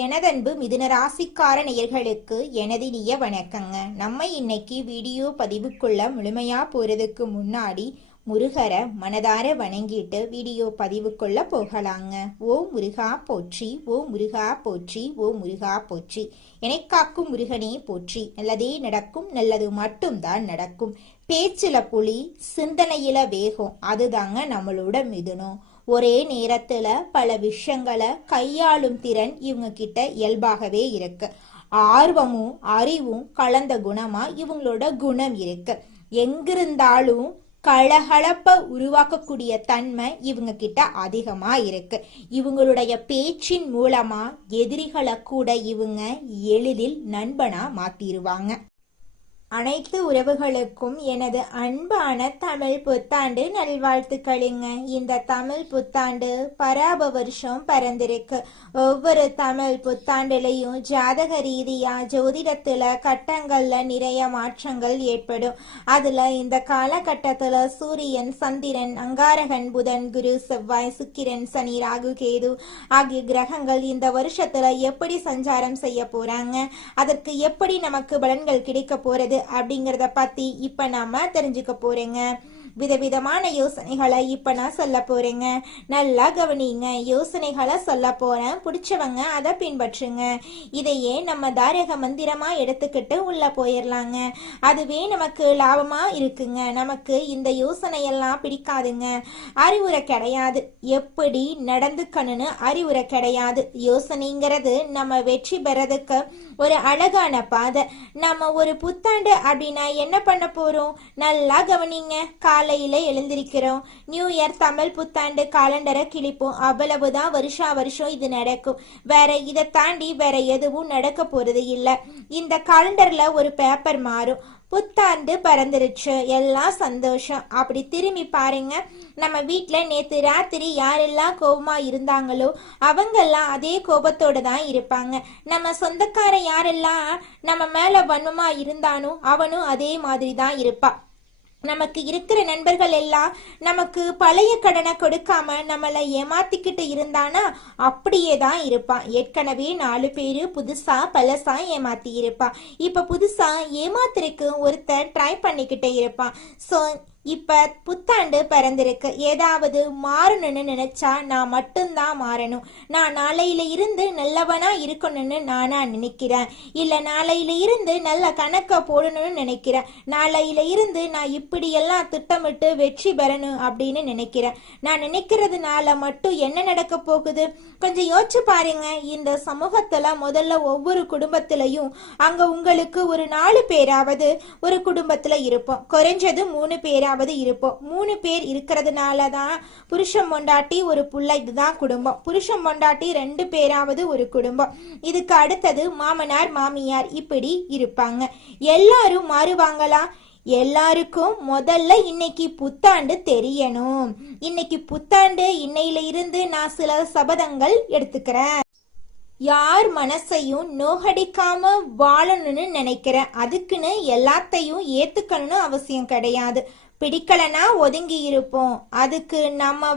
எனதன்பு மிதுன ராசிக்கார நேயர்களுக்கு எனது இனிய வணக்கங்க. நம்ம இன்னைக்கு வீடியோ பதிவுக்குள்ள முழுமையா போறதுக்கு முன்னாடி முருகரை மனதார வணங்கிட்டு வீடியோ பதிவுக்குள்ள போகலாங்க. ஓ முருகா போற்றி, ஓ முருகா போற்றி, ஓ முருகா போற்றி. காக்கும் முருகனே போற்றி. நல்லதே நடக்கும், நல்லது மட்டும்தான் நடக்கும். பேச்சுல புலி, சிந்தனையில வேகம், அதுதாங்க நம்மளோட மிதுனம். ஒரே நேரத்துல பல விஷயங்களை கையாளும் திறன் இவங்க கிட்ட இயல்பாகவே இருக்கு. ஆர்வமும் அறிவும் கலந்த குணமா இவங்களோட குணம் இருக்கு. எங்கிருந்தாலும் கலகலப்ப உருவாக்கக்கூடிய தன்மை இவங்க கிட்ட அதிகமா இருக்கு. இவங்களுடைய பேச்சின் மூலமா எதிரிகளை கூட இவங்க எளிதில் நண்பனா மாத்திருவாங்க. அனைத்து உறவுகளுக்கும் எனது அன்பான தமிழ் புத்தாண்டு நல்வாழ்த்துக்களுங்க. இந்த தமிழ் புத்தாண்டு பராப வருஷம் பிறந்திருக்கு. ஒவ்வொரு தமிழ் புத்தாண்டுலையும் ஜாதக ரீதியா ஜோதிடத்துல கட்டங்கள்ல நிறைய மாற்றங்கள் ஏற்படும். அதுல இந்த காலகட்டத்துல சூரியன், சந்திரன், அங்காரகன், புதன், குரு, செவ்வாய், சுக்கிரன், சனி, ராகு, கேது ஆகிய கிரகங்கள் இந்த வருஷத்துல எப்படி சஞ்சாரம் செய்ய போறாங்க, அதற்கு எப்படி நமக்கு பலன்கள் கிடைக்க போறது அப்படிங்கறத பத்தி இப்ப நாம தெரிஞ்சுக்க போறேங்க. விதவிதமான யோசனைகளை இப்ப நான் சொல்ல போறேங்க. நல்லா கவனிங்க. யோசனைகளை சொல்ல போறேன், பிடிச்சவங்க அதை பின்பற்றுங்க. இதையே நம்ம தாரக மந்திரமா எடுத்துக்கிட்டு உள்ள போயிடலாங்க. அதுவே நமக்கு லாபமா இருக்குங்க. நமக்கு இந்த யோசனையெல்லாம் பிடிக்காதுங்க. அறிவுரை கிடையாது, எப்படி நடந்துக்கணும்னு அறிவுரை கிடையாது. யோசனைங்கிறது நம்ம வெற்றி பெறதுக்கு ஒரு அழகான பாதை. நம்ம ஒரு புத்தாண்டு அப்படின்னா என்ன பண்ண போறோம்? நல்லா கவனிங்க. காலையில எழுந்திருக்கிறோம். நியூ இயர் தமிழ் புத்தாண்டு காலண்டரை கிழிப்போம். அவ்வளவுதான். வருஷா வருஷம் இது நடக்கும். வேற இதை தாண்டி வேற எதுவும் நடக்க போறது இல்ல. இந்த காலண்டர்ல ஒரு பேப்பர் மாறும். புத்தாண்டு பறந்துருச்சு, எல்லாம் சந்தோஷம். அப்படி திரும்பி பாருங்க, நம்ம வீட்டுல நேத்து ராத்திரி யாரெல்லாம் கோபமா இருந்தாங்களோ அவங்கெல்லாம் அதே கோபத்தோட தான் இருப்பாங்க. நம்ம சொந்தக்கார யாரெல்லாம் நம்ம மேல வன்மமா இருந்தானோ அவனும் அதே மாதிரி தான் இருப்பான். நமக்கு இருக்கிற நண்பர்கள் எல்லாம் நமக்கு பழைய கடனை கொடுக்காம நம்மளை ஏமாத்திக்கிட்டு இருந்தானா அப்படியே தான் இருப்பான். ஏற்கனவே 4 பேரு புதுசா பழசா ஏமாத்தி இருப்பான். இப்ப புதுசா ஏமாத்திருக்கு ஒருத்தர் ட்ரை பண்ணிக்கிட்டே இருப்பான். ஸோ இப்ப புத்தாண்டு பிறந்திருக்கு. ஏதாவது மாறணும்னு நினைச்சா நான் மட்டும்தான் மாறணும். நான் நாளையில இருந்து நல்லவனா இருக்கணும்னு நானா நினைக்கிறேன். இல்ல நாளையில இருந்து நல்ல கணக்க போடணும்னு நினைக்கிறேன். நாளையில இருந்து நான் இப்படியெல்லாம் திட்டமிட்டு வெற்றி பெறணும் அப்படின்னு நினைக்கிறேன். நான் நினைக்கிறதுனால மட்டும் என்ன நடக்க போகுது? கொஞ்சம் யோசிச்சு பாருங்க. இந்த சமூகத்துல முதல்ல ஒவ்வொரு குடும்பத்திலையும் அங்க உங்களுக்கு ஒரு 4 பேராவது ஒரு குடும்பத்துல இருப்போம். குறைஞ்சது 3 பேராவது இருப்போம். 3 பேர் இருக்கிறதுனாலதான் புருஷன் பொண்டாட்டி ஒரு புள்ள, இதுதான் குடும்பம். புருஷன் பொண்டாட்டி 2 பேராவது ஒரு குடும்பம். இதுக்கு அடுத்தது மாமனார் மாமியார், இப்படி இருப்பாங்க. எல்லாரும் மாறுவாங்களா? எல்லாருக்கும் முதல்ல இன்னைக்கு புத்தாண்டு தெரியணும். இன்னைக்கு புத்தாண்டு, இன்னையில இருந்து நான் சில சபதங்கள் எடுத்துக்கிறேன். யார் மனசையும் நோகடிக்காம வாழணும்னு நினைக்கிறேன். அதுக்குன்னு எல்லாத்தையும் ஏத்துக்கணும்னு அவசியம் கிடையாது. பிடிக்கலனா ஒதுங்கி இருப்போம். அதுக்கு நம்ம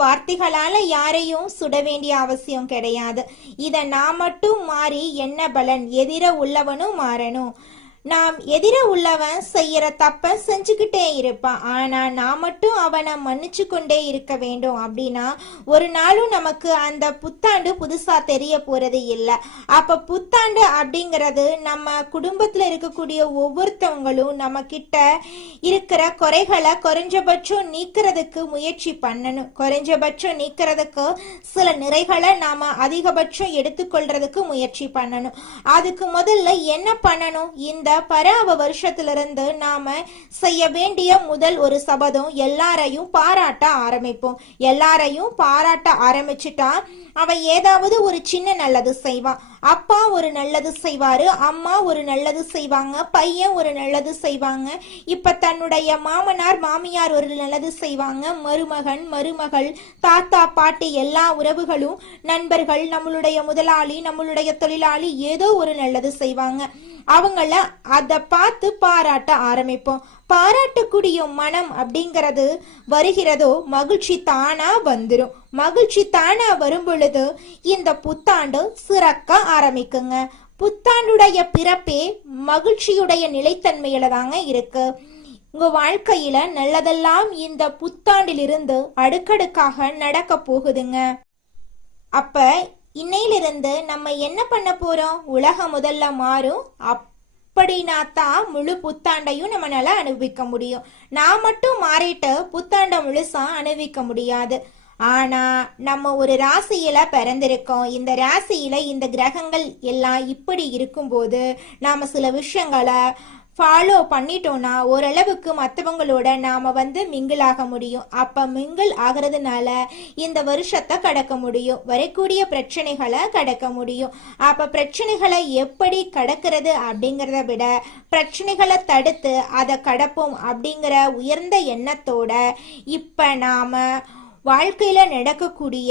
வார்த்தைகளால யாரையும் சுட வேண்டிய அவசியம் கிடையாது. இத நான் மட்டும் மாறி என்ன பலன்? எதிர உள்ளவனும் மாறணும். நாம் எதிர உள்ளவன் செய்யற தப்ப செஞ்சுக்கிட்டே இருப்பான். ஆனா நான் மட்டும் அவனை மன்னிச்சு கொண்டே இருக்க வேண்டும். அப்படின்னா ஒரு நாளும் நமக்கு அந்த புத்தாண்டு புதுசா தெரிய போறது இல்லை. அப்ப புத்தாண்டு அப்படிங்கிறது நம்ம குடும்பத்துல இருக்கக்கூடிய ஒவ்வொருத்தவங்களும் நம்ம கிட்ட இருக்கிற குறைகளை குறைஞ்சபட்சம் நீக்கிறதுக்கு முயற்சி பண்ணணும். குறைஞ்சபட்சம் நீக்கிறதுக்கு சில நிறைகளை நாம அதிகபட்சம் எடுத்துக்கொள்றதுக்கு முயற்சி பண்ணணும். அதுக்கு முதல்ல என்ன பண்ணணும்? இந்த பராவ வருஷத்திலிருந்து நாம செய்ய வேண்டிய முதல் ஒரு சபதம், எல்லாரையும் பாராட்ட ஆரம்பிப்போம். எல்லாரையும் பாராட்ட ஆரம்பிச்சுட்டா அவன் ஏதாவது ஒரு சின்ன நல்லது செய்வான். அப்பா ஒரு நல்லது செய்வாரு, அம்மா ஒரு நல்லது செய்வாங்க, பையன் ஒரு நல்லது செய்வாங்க. இப்ப தன்னுடைய மாமனார் மாமியார் ஒரு நல்லது செய்வாங்க, மருமகன் மருமகள், தாத்தா பாட்டி, எல்லா உறவுகளும், நண்பர்கள், நம்மளுடைய முதலாளி, நம்மளுடைய தொழிலாளி ஏதோ ஒரு நல்லது செய்வாங்க. அவங்கள அதை பார்த்து பாராட்ட ஆரம்பிப்போம். பாராட்டக்கூடிய மனம் அப்படிங்கிறது வருகிறதோ மகிழ்ச்சி தானா வந்துடும். மகிழ்ச்சி தானா வரும் பொழுது இந்த புத்தாண்டு சிறக்க ஆரம்பிக்குங்க. புத்தாண்டுடைய பிறப்பே மகிழ்ச்சியுடைய நிலைத்தன்மையில தாங்க இருக்கு. உங்க வாழ்க்கையில நல்லதெல்லாம் இந்த புத்தாண்டிலிருந்து அடுக்கடுக்காக நடக்க போகுதுங்க. அப்ப இன்னையிலிருந்து நம்ம என்ன பண்ண போறோம்? உலகம் முதல்ல மாறும். அப்படின்னா தான் முழு புத்தாண்டையும் நம்மளால அனுபவிக்க முடியும். நான் மட்டும் மாறிட்டு புத்தாண்டை முழுசா அனுபவிக்க முடியாது. ஆனா நம்ம ஒரு ராசியில பிறந்திருக்கோம். இந்த ராசியில இந்த கிரகங்கள் எல்லாம் இப்படி இருக்கும்போது நாம சில விஷயங்களை ஃபாலோ பண்ணிட்டோம்னா ஓரளவுக்கு மற்றவங்களோட நாம மிங்கிள் ஆக முடியும். அப்ப மிங்கிள் ஆகிறதுனால இந்த வருஷத்தை கடக்க முடியும், வரக்கூடிய பிரச்சனைகளை கடக்க முடியும். அப்ப பிரச்சனைகளை எப்படி கடக்கிறது அப்படிங்கிறத விட பிரச்சனைகளை தடுத்து அதை கடப்போம் அப்படிங்கிற உயர்ந்த எண்ணத்தோட இப்ப நாம வாழ்க்கையில நடக்கக்கூடிய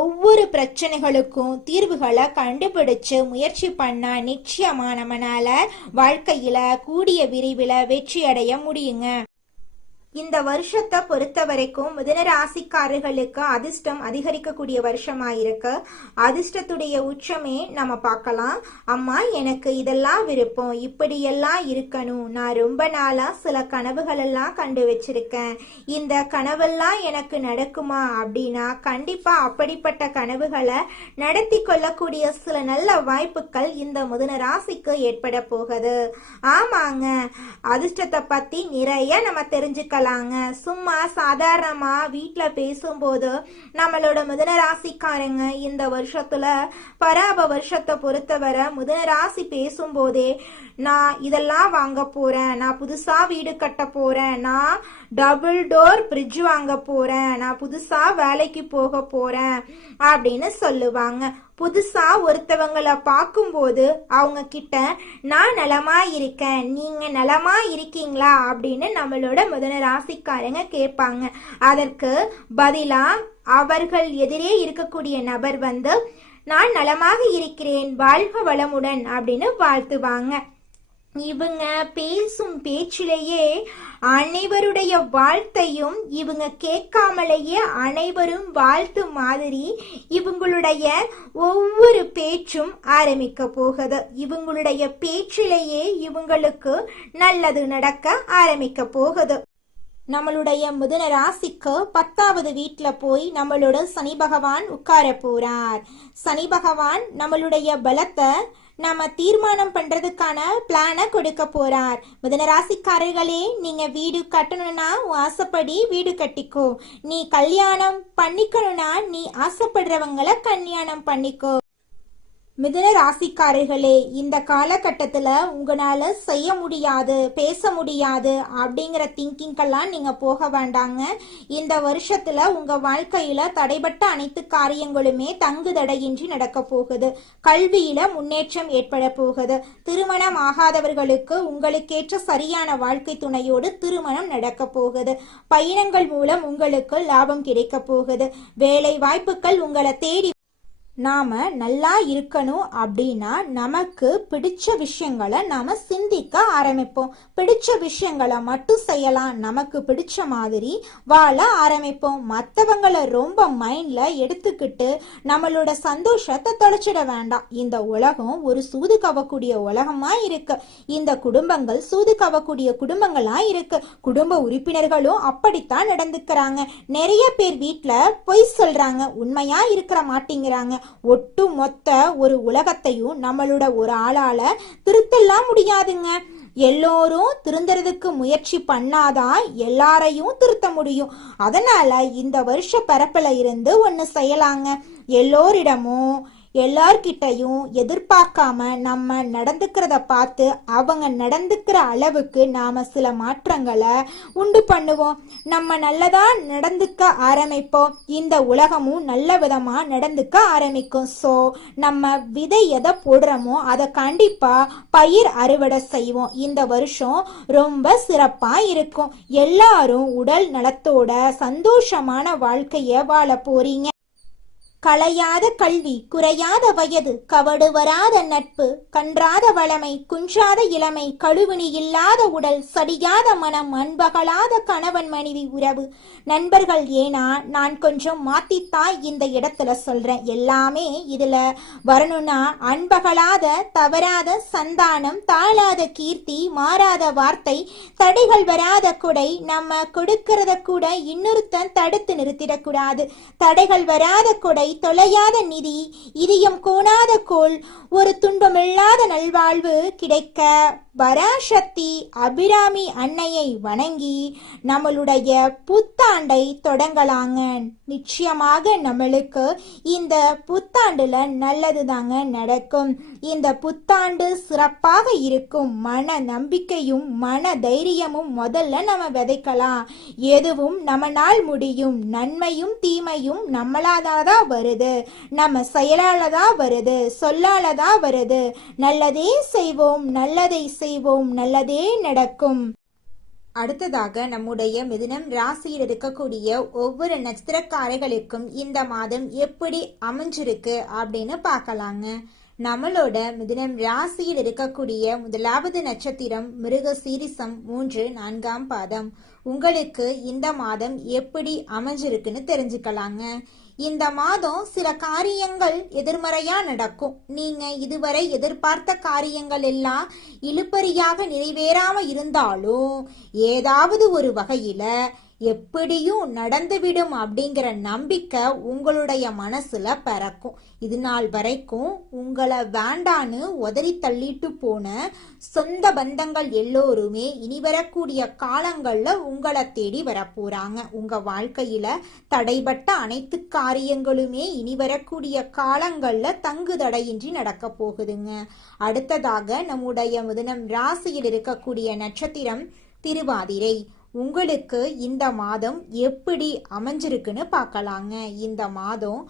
ஒவ்வொரு பிரச்சனைகளுக்கும் தீர்வுகளை கண்டுபிடிச்சு முயற்சி பண்ணா நிச்சயமா நம்மளால வாழ்க்கையில கூடிய விரைவில் வெற்றி அடைய முடியுங்க. இந்த வருஷத்தை பொறுத்த வரைக்கும் மிதுன ராசிக்காரர்களுக்கு அதிர்ஷ்டம் அதிகரிக்கக்கூடிய வருஷமா இருக்கு. அதிர்ஷ்டத்துடைய உச்சமே நம்ம பார்க்கலாம். அம்மா எனக்கு இதெல்லாம் விருப்பம், இப்படியெல்லாம் இருக்கணும், நான் ரொம்ப நாளா சில கனவுகள் எல்லாம் கண்டு வச்சிருக்கேன், இந்த கனவெல்லாம் எனக்கு நடக்குமா அப்படின்னா கண்டிப்பா அப்படிப்பட்ட கனவுகளை நடத்தி கொள்ளக்கூடிய சில நல்ல வாய்ப்புகள் இந்த மிதுன ராசிக்கு ஏற்பட போகுது. ஆமாங்க, அதிர்ஷ்டத்தை பத்தி நிறைய நம்ம தெரிஞ்சுக்கலாம். சும்மா சாதாரணமா வீட்டுல பேசும்போது நம்மளோட மிதுன ராசிக்காரங்க இந்த வருஷத்துல பராப வருஷத்தை பொறுத்தவரை மிதுன ராசி பேசும்போதே நான் இதெல்லாம் வாங்க போறேன், நான் புதுசா வீடு கட்ட போறேன், நான் டபுள் டோர் பிரிட்ஜ் வாங்க போறேன், நான் புதுசா வேலைக்கு போக போறேன் அப்படின்னு சொல்லுவாங்க. புதுசா ஒருத்தவங்களை பார்க்கும்போது அவங்க கிட்ட நான் நலமா இருக்கேன், நீங்க நலமா இருக்கீங்களா அப்படின்னு நம்மளோட மிதுன ராசிக்காரங்க கேட்பாங்க. அதற்கு பதிலா அவர்கள் எதிரே இருக்கக்கூடிய நபர் நான் நலமாக இருக்கிறேன், வாழ்க வளமுடன் அப்படின்னு வாழ்த்துவாங்க. இவங்க பேசும் பேச்சிலேயே அனைவருடைய வாழ்த்தையும் இவங்க கேட்காமலேயே அனைவரும் வாழ்த்து மாதிரி இவங்களுடைய ஒவ்வொரு பேச்சும் ஆரம்பிக்க போகுது. இவங்களுடைய பேச்சிலேயே இவங்களுக்கு நல்லது நடக்க ஆரம்பிக்க போகுது. நம்மளுடைய மிதுன ராசிக்கு 10வது வீட்டுல போய் நம்மளோட சனி பகவான் உட்கார போறார். சனி பகவான் நம்மளுடைய பலத்தை நம்ம தீர்மானம் பண்றதுக்கான பிளானை கொடுக்க போறார். மிதுன ராசிக்காரர்களே, நீங்க வீடு கட்டணும்னா ஆசைப்படி வீடு கட்டிக்கோ, நீ கல்யாணம் பண்ணிக்கணும்னா நீ ஆசைப்படுறவங்களை கல்யாணம் பண்ணிக்கோ. மிதுன ராசிக்காரர்களே, இந்த காலகட்டத்துல உங்களால செய்ய முடியாது, பேச முடியாது அப்படிங்கிற திங்கிங்கெல்லாம் நீங்க போக வேண்டாங்க. இந்த வருஷத்துல உங்க வாழ்க்கையில தடைபட்ட அனைத்து காரியங்களுமே தங்கு தடையின்றி நடக்க போகுது. கல்வியில முன்னேற்றம் ஏற்பட போகுது. திருமணம் ஆகாதவர்களுக்கு உங்களுக்கேற்ற சரியான வாழ்க்கை துணையோடு திருமணம் நடக்க போகுது. பயணங்கள் மூலம் உங்களுக்கு லாபம் கிடைக்க போகுது. வேலை வாய்ப்புகள் உங்களை தேடி. நாம நல்லா இருக்கணும் அப்படின்னா நமக்கு பிடிச்ச விஷயங்களை நாம சிந்திக்க ஆரம்பிப்போம். பிடிச்ச விஷயங்களை மட்டும் செய்யலாம், நமக்கு பிடிச்ச மாதிரி வாழ ஆரம்பிப்போம். மற்றவங்களை ரொம்ப மைண்ட்ல எடுத்துக்கிட்டு நம்மளோட சந்தோஷத்தை தொலைச்சிட வேண்டாம். இந்த உலகம் ஒரு சூது கவக்கூடிய உலகமா இருக்கு. இந்த குடும்பங்கள் சூது கவக்கூடிய குடும்பங்களா இருக்கு. குடும்ப உறுப்பினர்களும் அப்படித்தான் நடந்துக்கிறாங்க. நிறைய பேர் வீட்டுல பொய் சொல்றாங்க, உண்மையா இருக்கிற மாட்டேங்கிறாங்க. ஒட்டு மொத்த ஒரு உலகத்தையும் நம்மளோட ஒரு ஆளால திருத்தலாம் முடியாதுங்க. எல்லோரும் திருந்துறதுக்கு முயற்சி பண்ணாதான் எல்லாரையும் திருத்த முடியும். அதனால இந்த வருஷ பரப்புல இருந்து ஒண்ணு செய்யலாங்க. எல்லோரிடமும் எல்லார்கிட்டையும் எதிர்பார்க்காம நம்ம நடந்துக்கிறத பார்த்து அவங்க நடந்துக்கிற அளவுக்கு நாம சில மாற்றங்களை உண்டு பண்ணுவோம். நம்ம நல்லதா நடந்துக்க ஆரம்பிப்போம். இந்த உலகமும் நல்ல விதமா நடந்துக்க ஆரம்பிக்கும். ஸோ நம்ம விதை எதை போடுறோமோ அதை கண்டிப்பா பயிர் அறுவடை செய்வோம். இந்த வருஷம் ரொம்ப சிறப்பா இருக்கும். எல்லாரும் உடல் நலத்தோட சந்தோஷமான வாழ்க்கைய வாழ போறீங்க. களையாத கல்வி, குறையாத வயது, கவடு வராத நட்பு, கன்றாத வளமை, குன்றாத இளமை, கழுவினி இல்லாத உடல், சடியாத மனம், அன்பகலாத கணவன் மனைவி உறவு, நண்பர்கள். ஏனா நான் கொஞ்சம் மாத்தித்தாய் இந்த இடத்துல சொல்றேன். எல்லாமே இதுல வரணும்னா அன்பகலாத, தவறாத சந்தானம், தாழாத கீர்த்தி, மாறாத வார்த்தை, தடைகள் வராத கொடை, நம்ம கொடுக்கறத கூட இன்னொருத்தன் தடுத்து நிறுத்திடக்கூடாது. தடைகள் வராத கொடை, தொலையாத நிதி, இதயம் கோணாத கோள், ஒரு துன்பமில்லாத நல்வாழ்வு கிடைக்க பராசக்தி அபிராமி அன்னையை வணங்கி நம்மளுடைய புத்தாண்டை தொடங்கலாங்க. நிச்சயமாக நம்மளுக்கு இந்த புத்தாண்டுல நல்லது தாங்க நடக்கும். இந்த புத்தாண்டு சிறப்பாக இருக்கும். மன நம்பிக்கையும் மன தைரியமும் முதல்ல நம்ம விதைக்கலாம். எதுவும் நம்மளால் முடியும். நன்மையும் தீமையும் நம்மளாதான் வருது, நம்ம செயலாலதான் வருது, சொல்லாலதான் வருது. நல்லதே செய்வோம், நல்லதை செய்வோம், நல்லதே நடக்கும். அடுத்ததாக நம்முடைய மிதுனம் ராசியில் இருக்கக்கூடிய ஒவ்வொரு நட்சத்திரக்காரர்களுக்கும் இந்த மாதம் எப்படி அமைஞ்சிருக்கு அப்படின்னு பார்க்கலாங்க. நம்மளோட மிதுனம் ராசியில் இருக்கக்கூடிய முதலாவது நட்சத்திரம் மிருக சீரிசம் 3, 4ஆம் பாதம். உங்களுக்கு இந்த மாதம் எப்படி அமைஞ்சிருக்குன்னு தெரிஞ்சுக்கலாங்க. இந்த மாதம் சில காரியங்கள் எதிர்மறையா நடக்கும். நீங்க இதுவரை எதிர்பார்த்த காரியங்கள் எல்லாம் இழுபறியாக நிறைவேறாம இருந்தாலும் ஏதாவது ஒரு வகையில எப்படியும் நடந்துவிடும் அப்படிங்கிற நம்பிக்கை உங்களுடைய மனசுல பிறக்கும். இது நாள் வரைக்கும் உங்களை வேண்டான்னு உதறி தள்ளிட்டு போன சொந்த பந்தங்கள் எல்லோருமே இனி வரக்கூடிய காலங்கள்ல உங்களை தேடி வரப்போறாங்க. உங்க வாழ்க்கையில தடைபட்ட அனைத்து காரியங்களுமே இனி வரக்கூடிய காலங்கள்ல தங்கு தடையின்றி நடக்க போகுதுங்க. அடுத்ததாக நம்முடைய மிதுனம் ராசியில் இருக்கக்கூடிய நட்சத்திரம் திருவாதிரை. உங்களுக்கு இந்த மாதம் எப்படி அமைஞ்சிருக்குன்னு பார்க்கலாங்க. இந்த மாதம்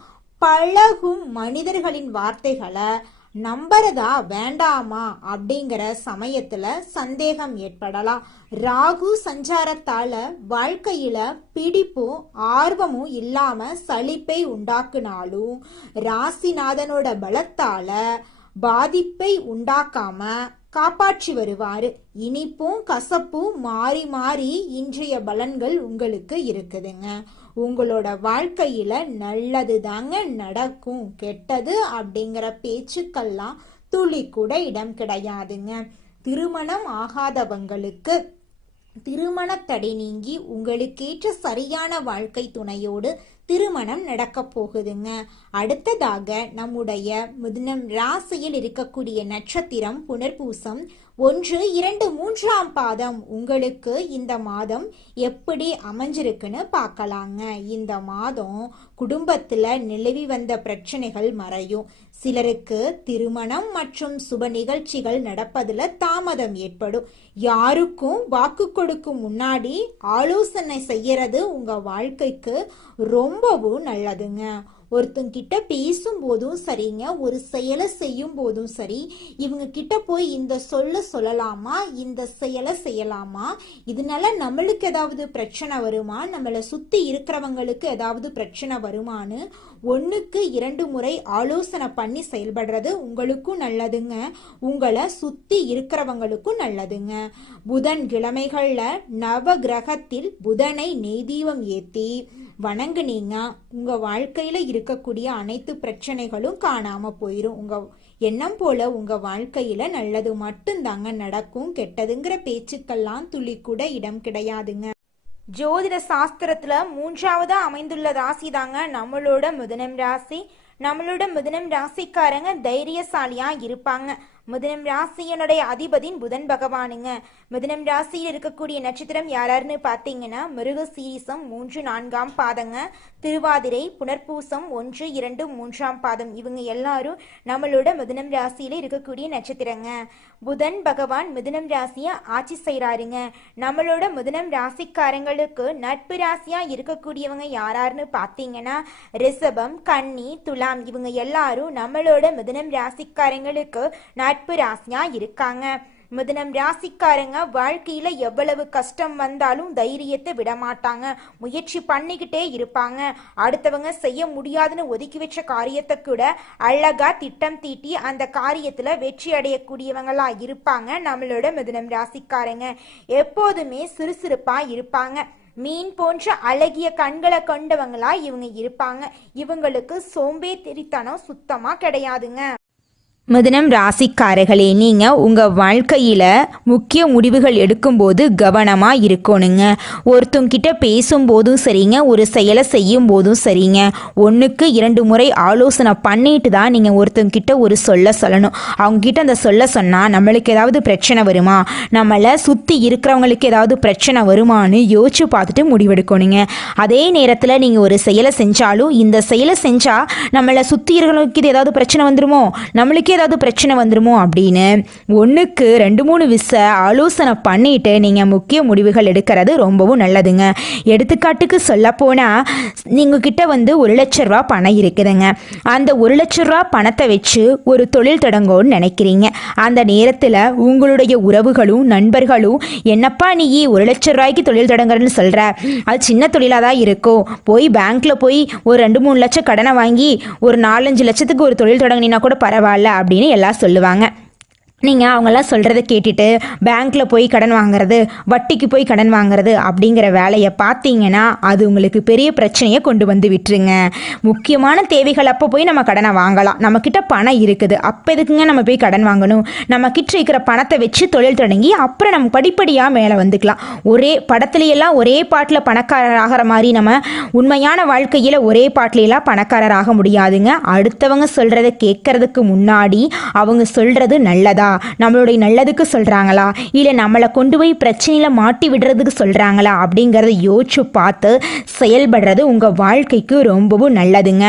பழகும் மனிதர்களின் வார்த்தைகளை நம்புறதா வேண்டாமா அப்படிங்கிற சமயத்துல சந்தேகம் ஏற்படலாம். ராகு சஞ்சாரத்தால வாழ்க்கையில பிடிப்பும் ஆர்வமும் இல்லாம சலிப்பை உண்டாக்குனாலும் ராசிநாதனோட பலத்தால பாதிப்பை உண்டாக்காம காப்பாற்றி வருவாரு. இனிப்பும் கசப்பும் மாறி மாறி இன்றைய பலன்கள் உங்களுக்கு இருக்குதுங்க. உங்களோட வாழ்க்கையில நல்லது தாங்க நடக்கும். கெட்டது அப்படிங்கிற பேச்சுக்கெல்லாம் துளி கூட இடம் கிடையாதுங்க. திருமணம் ஆகாதவங்களுக்கு திருமண தடை நீங்கி உங்களுக்கேற்ற சரியான வாழ்க்கை துணையோடு திருமணம் நடக்க போகுதுங்க. அடுத்ததாக நம்முடைய மிதுனம் ராசியில் இருக்கக்கூடிய நட்சத்திரம் புனர்பூசம் 1, 2, 3ஆம் பாதம். உங்களுக்கு இந்த மாதம் எப்படி அமைஞ்சிருக்குன்னு பார்க்கலாங்க. இந்த மாதம் குடும்பத்துல நிலவி வந்த பிரச்சனைகள் மறையும். சிலருக்கு திருமணம் மற்றும் சுப நிகழ்ச்சிகள் நடப்பதுல தாமதம் ஏற்படும். யாருக்கும் வாக்கு கொடுக்கும் முன்னாடி ஆலோசனை செய்யறது உங்க வாழ்க்கைக்கு ரொம்பவும் நல்லதுங்க. ஒருத்தங்கிட்ட பேசும் போதும் சரிங்க, ஒரு செயலை செய்யும் போதும் சரி, இவங்க கிட்ட போய் இந்த சொல்லலாமா, இந்த செயலை செய்யலாமா, இதனால நம்மளுக்கு ஏதாவது பிரச்சனை வருமா, நம்மளை சுத்தி இருக்கிறவங்களுக்கு ஏதாவது பிரச்சனை வருமானு 1க்கு 2 முறை ஆலோசனை பண்ணி செயல்படுறது உங்களுக்கும் நல்லதுங்க, உங்களை சுத்தி இருக்கிறவங்களுக்கும் நல்லதுங்க. புதன் கிழமைகள்ல நவ கிரகத்தில் புதனை நெய்தீபம் ஏத்தி வணங்குனீங்க, உங்க வாழ்க்கையில இருக்கக்கூடிய அனைத்து பிரச்சனைகளும் காணாம போயிரும். உங்க எண்ணம் போல உங்க வாழ்க்கையில நல்லது மட்டும்தாங்க நடக்கும். கெட்டதுங்கிற பேச்சுக்கெல்லாம் துளி கூட இடம் கிடையாதுங்க. ஜோதிட சாஸ்திரத்துல 3ஆவதா அமைந்துள்ள ராசி தாங்க நம்மளோட மிதுனம் ராசி. நம்மளோட மிதுனம் ராசிக்காரங்க தைரியசாலியா இருப்பாங்க. மிதுனம் ராசியனுடைய அதிபதியின் புதன் பகவானுங்க. மிதுனம் ராசியில் இருக்கக்கூடிய நட்சத்திரம் யாராருன்னு பார்த்தீங்கன்னா மிருக சீரிசம் 3, 4ஆம் பாதங்க, திருவாதிரை, புனர்பூசம் 1, 2, 3ஆம் பாதம். இவங்க எல்லாரும் நம்மளோட மிதுனம் ராசியில இருக்கக்கூடிய நட்சத்திரங்க. புதன் பகவான் மிதுனம் ராசிய ஆட்சி செய்யறாருங்க. நம்மளோட மிதுனம் ராசிக்காரங்களுக்கு நட்பு ராசியா இருக்கக்கூடியவங்க யாராருன்னு பார்த்தீங்கன்னா ரிஷபம், கன்னி, துலாம். இவங்க எல்லாரும் நம்மளோட மிதுனம் ராசிக்காரங்களுக்கு நட்பு ராசியா இருக்காங்க. மிதுனம் ராசிக்காரங்க வாழ்க்கையில எவ்வளவு கஷ்டம் வந்தாலும் தைரியத்தை விட மாட்டாங்க. முயற்சி பண்ணிக்கிட்டே இருப்பாங்க. அடுத்தவங்க செய்ய முடியாதுன்னு ஒதுக்கி வச்ச காரியத்தை கூட அழகா திட்டம் தீட்டி அந்த காரியத்துல வெற்றி அடையக்கூடியவங்களா இருப்பாங்க. நம்மளோட மிதுனம் ராசிக்காரங்க எப்போதுமே சுறுசுறுப்பா இருப்பாங்க. மீன் போன்ற அழகிய கண்களை கொண்டவங்களா இவங்க இருப்பாங்க. இவங்களுக்கு சோம்பேறித்தனம் சுத்தமா கிடையாதுங்க. மிதுனம் ராசிக்காரர்களே, நீங்கள் உங்கள் வாழ்க்கையில் முக்கிய முடிவுகள் எடுக்கும்போது கவனமாக இருக்கணுங்க. ஒருத்தங்கிட்ட பேசும்போதும் சரிங்க, ஒரு செயலை செய்யும் போதும் சரிங்க, 1க்கு 2 முறை ஆலோசனை பண்ணிட்டு தான் நீங்கள் ஒருத்தங்கிட்ட ஒரு சொல்லணும். அவங்கக்கிட்ட அந்த சொன்னால் நம்மளுக்கு ஏதாவது பிரச்சனை வருமா, நம்மளை சுற்றி இருக்கிறவங்களுக்கு ஏதாவது பிரச்சனை வருமானு யோசிச்சு பார்த்துட்டு முடிவெடுக்கணுங்க. அதே நேரத்தில் நீங்கள் ஒரு செயலை செஞ்சாலும் இந்த செயலை செஞ்சால் நம்மளை சுற்றி இருக்கிறவங்களுக்கு இது ஏதாவது பிரச்சனை வந்துடுமோ, நம்மளுக்கே ஏதாவது பிரச்சனை வந்துருமோ அப்படின்னு 1க்கு 2-3 ஆலோசனை பண்ணிட்டு நீங்க முக்கிய முடிவுகள் எடுக்கிறது ரொம்பவும் நல்லதுங்க. எடுத்துக்காட்டுக்கு சொல்ல போனா, நீங்க கிட்ட 1,00,000 பணம் இருக்குதுங்க. அந்த 1,00,000 பணத்தை வச்சு ஒரு தொழில் தொடங்கணும்னு நினைக்கிறீங்க. அந்த நேரத்தில் உங்களுடைய உறவுகளும் நண்பர்களும், என்னப்பா நீ 1,00,000 தொழில் தொடங்குறன்னு சொல்ற, அது சின்ன தொழிலாக தான் இருக்கும், போய் பேங்க்ல போய் ஒரு 2-3 லட்சம் கடனை வாங்கி ஒரு 4-5 லட்சத்துக்கு ஒரு தொழில் தொடங்கினா கூட பரவாயில்ல அப்படின்னு எல்லாம் சொல்லுவாங்க. நீங்கள் அவங்களாம் சொல்கிறத கேட்டுட்டு பேங்க்கில் போய் கடன் வாங்குறது, வட்டிக்கு போய் கடன் வாங்குறது அப்படிங்கிற வேலையை பார்த்தீங்கன்னா அது உங்களுக்கு பெரிய பிரச்சனையை கொண்டு வந்து விட்டுருங்க. முக்கியமான தேவைகள் அப்போ போய் நம்ம கடனை வாங்கலாம். நம்மக்கிட்ட பணம் இருக்குது, அப்போ எதுக்குங்க நம்ம போய் கடன் வாங்கணும்? நம்மக்கிட்ட இருக்கிற பணத்தை வச்சு தொழில் தொடங்கி அப்புறம் நம்ம படிப்படியாக மேலே வந்துக்கலாம். ஒரே படத்துலையெல்லாம் ஒரே பாட்டில் பணக்காரர் ஆகிற மாதிரி நம்ம உண்மையான வாழ்க்கையில் ஒரே பாட்டிலையெல்லாம் பணக்காரர் ஆக முடியாதுங்க. அடுத்தவங்க சொல்கிறத கேட்கறதுக்கு முன்னாடி அவங்க சொல்கிறது நல்லதா, நம்மளுடைய நல்லதுக்கு சொல்றாங்களா, இல்லை நம்மளை கொண்டு போய் பிரச்சனையில மாட்டி விடுறதுக்கு சொல்றாங்களா அப்படிங்கிறத யோசிச்சு பார்த்து செயல்படுறது உங்க வாழ்க்கைக்கு ரொம்பவும் நல்லதுங்க.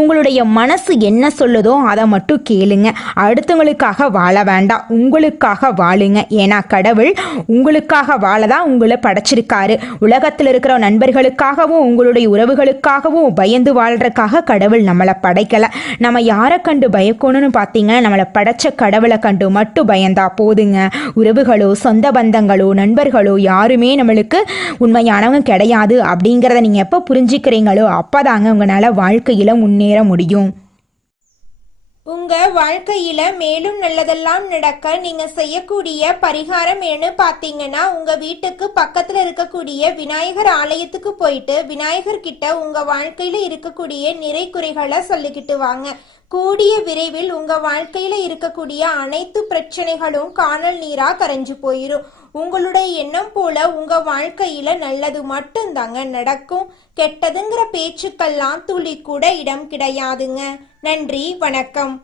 உங்களுடைய மனசு என்ன சொல்லுதோ அதை மட்டும் கேளுங்க. அடுத்தவங்களுக்காக வாழ வேண்டாம், உங்களுக்காக வாழுங்க. ஏன்னா கடவுள் உங்களுக்காக வாழதான் உங்களை படைச்சிருக்காரு. உலகத்தில் இருக்கிற நண்பர்களுக்காகவும் உங்களுடைய உறவுகளுக்காகவும் பயந்து வாழ்றதுக்காக கடவுள் நம்மளை படைக்கல. நம்ம யாரை கண்டு பயக்கணும்னு பார்த்தீங்கன்னா, நம்மளை படைச்ச கடவுளை கண்டு மட்டும் பயந்தா போதுங்க. உறவுகளோ சொந்த பந்தங்களோ நண்பர்களோ யாருமே நம்மளுக்கு உண்மையானவங்க கிடையாது அப்படிங்கிறத நீங்க எப்போ புரிஞ்சுக்கிறீங்களோ அப்பதாங்க உங்களால வாழ்க்கையில முன்னேற முடியும். உங்க வாழ்க்கையில மேலும் நல்லதெல்லாம் நடக்க நீங்க செய்யக்கூடிய பரிகாரம் என்ன பார்த்தீங்கன்னா, உங்க வீட்டுக்கு பக்கத்துல இருக்கக்கூடிய விநாயகர் ஆலயத்துக்கு போயிட்டு விநாயகர் கிட்ட உங்க வாழ்க்கையில இருக்கக்கூடிய நிறை குறைகளை சொல்லிக்கிட்டு வாங்க. கூடிய விரைவில் உங்க வாழ்க்கையில இருக்கக்கூடிய அனைத்து பிரச்சனைகளும் காணல் நீரா கரைஞ்சு போயிரும். உங்களுடைய எண்ணம் போல உங்க வாழ்க்கையில நல்லது மட்டும்தாங்க நடக்கும். கெட்டதுங்கிற பேச்சுக்கெல்லாம் துளி கூட இடம் கிடையாதுங்க. நன்றி, வணக்கம்.